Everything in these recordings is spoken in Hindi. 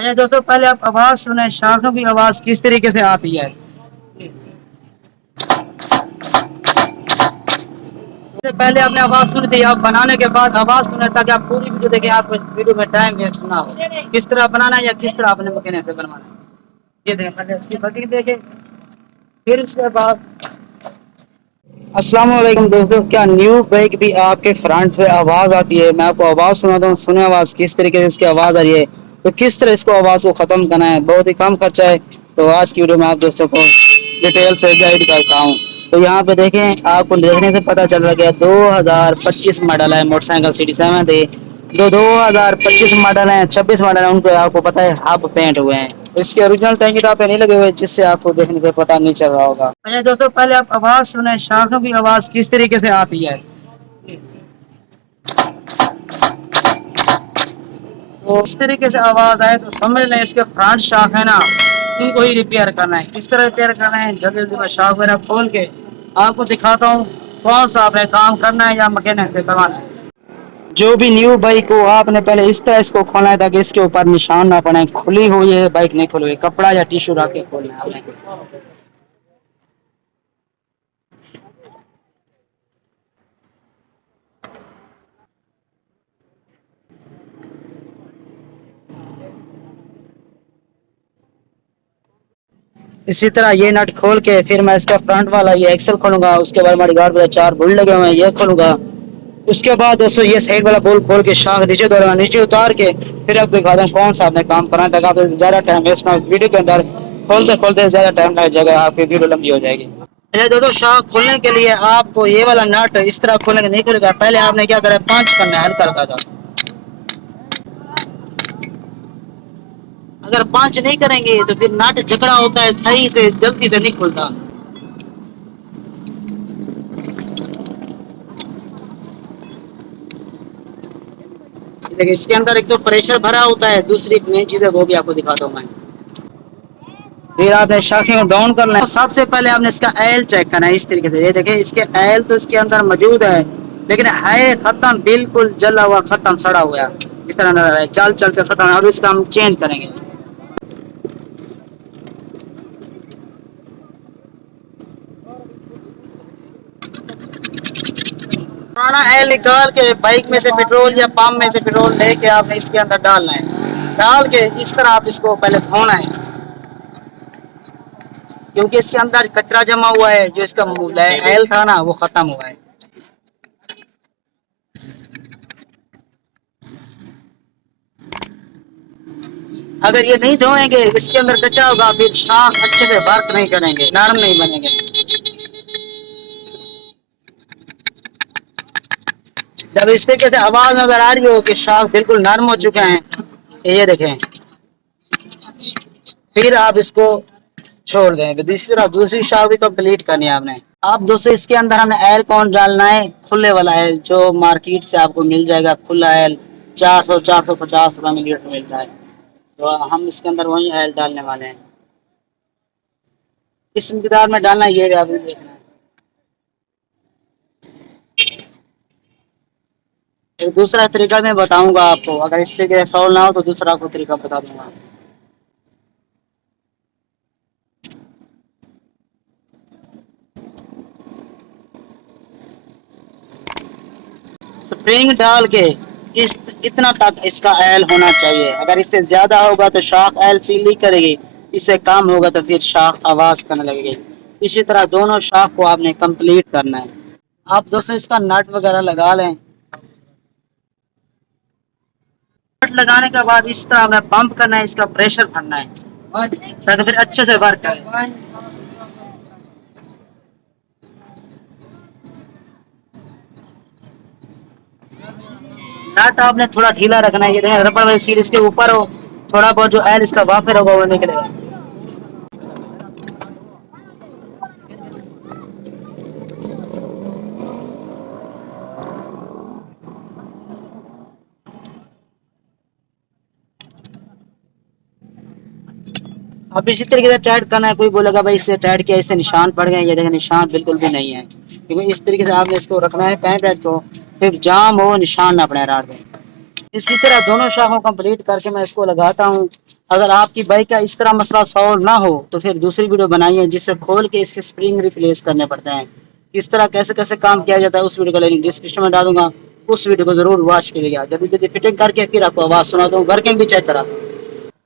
अच्छा दोस्तों, पहले आप आवाज सुने, शाखों की आवाज किस तरीके से आती है। सबसे पहले आपने आवाज सुनी थी, आप बनाने के बाद आवाज सुने ताकि आप पूरी वीडियो देखें, आपको इस वीडियो में टाइम वेस्ट ना हो। किस तरह बनाना है या किस तरह आपने मकीने से बनवाना है, ये देखें। पहले इसकी कटिंग देखें, फिर उसके बाद अस्सलाम वालेकुम दोस्तों, क्या न्यू बाइक भी आपके फ्रंट पे आवाज आती है। मैं आपको आवाज सुनाता हूँ, सुने आवाज किस तरीके से इसकी आवाज आ रही है, तो किस तरह इसको आवाज को खत्म करना है। बहुत ही कम खर्चा है। तो आज की वीडियो में आप दोस्तों को डिटेल से गाइड करता हूँ। तो यहाँ पे देखें, आपको देखने से पता चल रहा है 2025 मॉडल है मोटरसाइकिल सिटी 7 है। जो 2025 मॉडल है, 26 मॉडल है, उनको आपको पता है हाफ पेंट हुए हैं। इसके ओरिजिनल टैंकी टॉप पे नहीं लगे हुए, जिससे आपको देखने से पता नहीं चल रहा होगा। अच्छा दोस्तों, पहले आप आवाज सुने, शाखों की आवाज किस तरीके से आती है। तो इस तरीके से आवाज आए तो समझ लें इसके फ्रंट शाख है ना, उनको ही रिपेयर करना है। किस तरह रिपेयर करना है, जल्दी जल्दी मैं शाख वगैरह खोल के आपको दिखाता हूँ कौन सा आपने काम करना है या मैकेनिक से करवाना है। जो भी न्यू बाइक हो, आपने पहले इस तरह इसको खोलना है ताकि इसके ऊपर निशान ना पड़े। खुली हुई है बाइक नहीं खुली हुई, कपड़ा या टिश्यू रख के खोलना है आपने। इसी तरह ये नट खोल के फिर मैं इसका फ्रंट वाला ये एक्सल खोलूंगा। उसके बाद हमारी गार्ड पे 4 बोल्ट लगे हुए हैं, ये खोलूंगा। उसके बाद दोस्तों ये साइड वाला बोल्ट खोल के शाख नीचे दौड़ाना, नीचे उतार के फिर आप दिखा दूँ कौन सा आपने काम करना है ताकि आप ज्यादा टाइम वेस्ट ना हो। इस वीडियो के अंदर खोलते खोलते ज्यादा टाइम लग जाएगा, आपकी वीडियो लंबी हो जाएगी। अच्छा दोस्तों, शाख खोलने के लिए आपको ये वाला नट इस तरह खोलने का नहीं खुलेगा। पहले आपने क्या करा है, पंच करना है हल्का हल्का सा। अगर पंच नहीं करेंगे तो फिर नट जकड़ा होता है, सही से जल्दी से नहीं खुलता। देखिए इसके अंदर एक तो प्रेशर भरा होता है, दूसरी मेन चीज है वो भी आपको दिखाता हूँ मैं। फिर आपने शाखी को डाउन करना है। तो सबसे पहले आपने इसका एल चेक करना है इस तरीके से। ये देखिए इसके एल तो इसके अंदर मौजूद है, लेकिन है खत्म, बिल्कुल जला हुआ, खत्म, सड़ा हुआ। इस तरह नजर है, चल चल के खत्म। अब इसका हम चेंज करेंगे। पुराना एल निकाल के बाइक में से पेट्रोल या पंप में से पेट्रोल लेके आपने इसके अंदर डालना है। डाल के इस तरह आप इसको पहले धोना है, क्योंकि इसके अंदर कचरा जमा हुआ है। जो इसका एल था ना वो खत्म हुआ है। अगर ये नहीं धोएंगे, इसके अंदर कचरा होगा, फिर शाख अच्छे से वर्क नहीं करेंगे, नरम नहीं बनेंगे। जब इस तरीके से आवाज नजर आ रही हो कि शाख बिल्कुल नरम हो चुके हैं, ये देखें, फिर आप इसको छोड़ दें। दूसरी तरह दूसरी शाख भी कंप्लीट करनी है आपने। आप दोस्तों इसके अंदर हमने एल कौन डालना है, खुले वाला एल जो मार्केट से आपको मिल जाएगा। खुला एल 400-450 रुपए में लीटर मिलता है। तो हम इसके अंदर वही एल डालने वाले हैं। इस मिकदार में डालना, ये भी आपने देखना है। एक दूसरा तरीका मैं बताऊंगा आपको, अगर इस तरीके से सॉल्व ना हो तो दूसरा आपको तरीका बता दूंगा। स्प्रिंग डाल के इस इतना तक इसका एल होना चाहिए। अगर इससे ज्यादा होगा तो शाख एल सील नहीं करेगी, इससे कम होगा तो फिर शाख आवाज करने लगेगी। इसी तरह दोनों शाख को आपने कंप्लीट करना है। आप दोस्तों इसका नट वगैरह लगा लें। नट लगाने के बाद इस तरह हमें पंप करना है, इसका प्रेशर भरना है ताकि फिर अच्छे से वर्क करे। नट आपने थोड़ा ढीला रखना है। ये देखें रबड़ वाली सील इसके ऊपर हो, थोड़ा बहुत जो एल इसका वाफर होगा वो निकलेगा। अब इसी तरीके से टाइट करना है। कोई बोलेगा भाई इससे टाइट किया, इससे निशान पड़ गए। ये देखें निशान बिल्कुल भी नहीं है, क्योंकि इस तरीके से आपने इसको रखना है पैंट को, सिर्फ जाम हो, निशान ना पड़े राड में। इसी तरह दोनों शाखों कंप्लीट करके मैं इसको लगाता हूँ। अगर आपकी बाइक का इस तरह मसला सॉल्व ना हो तो फिर दूसरी वीडियो बनाइए जिससे खोल के इसके स्प्रिंग रिप्लेस करने पड़ते हैं। किस तरह कैसे कैसे काम किया जाता है उस वीडियो का लिंक डिस्क्रिप्शन में डालूंगा, उस वीडियो को जरूर वॉच कीजिएगा। जल्दी जल्दी फिटिंग करके फिर आपको आवाज़ सुना दूँ, वर्किंग भी चेक करा।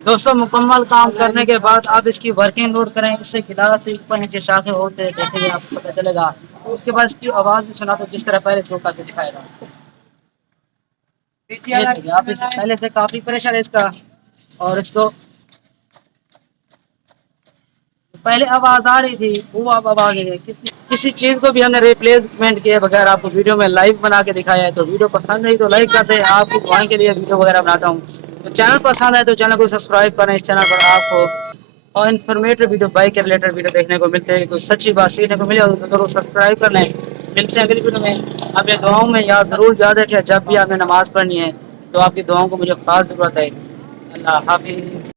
दोस्तों मुकम्मल काम करने के बाद आप इसकी वर्किंग नोट करें, इससे गिलास से ऊपर नीचे शाखे होते हैं देखेंगे आपको पता चलेगा। उसके बाद इसकी आवाज़ भी सुना दो जिस तरह पहले से होकर के दिखाएगा। आप इसे पहले से काफ़ी प्रेशर है इसका, और इसको पहले आवाज आ रही थी वो अब आवाज नहीं है। किसी चीज को भी हमने रिप्लेसमेंट किए बगैर आपको वीडियो में लाइव बना के दिखाया है। तो वीडियो पसंद है तो लाइक कर दे, आपकी दुआएं के लिए वीडियो वगैरह बनाता हूँ। तो चैनल पसंद है तो चैनल को सब्सक्राइब करें। इस चैनल पर आपको और इन्फॉर्मेटिव वीडियो बाइक के रिलेटेड वीडियो देखने को मिलते हैं। कोई सच्ची बात सीखने को मिले तो जरूर सब्सक्राइब कर लें। मिलते हैं अगली वीडियो में। अपने दुआओं में याद जरूर याद रखें जब भी आपने नमाज पढ़नी है तो आपकी दुआओं को मुझे खास जरूरत है। अल्लाह हाफिज।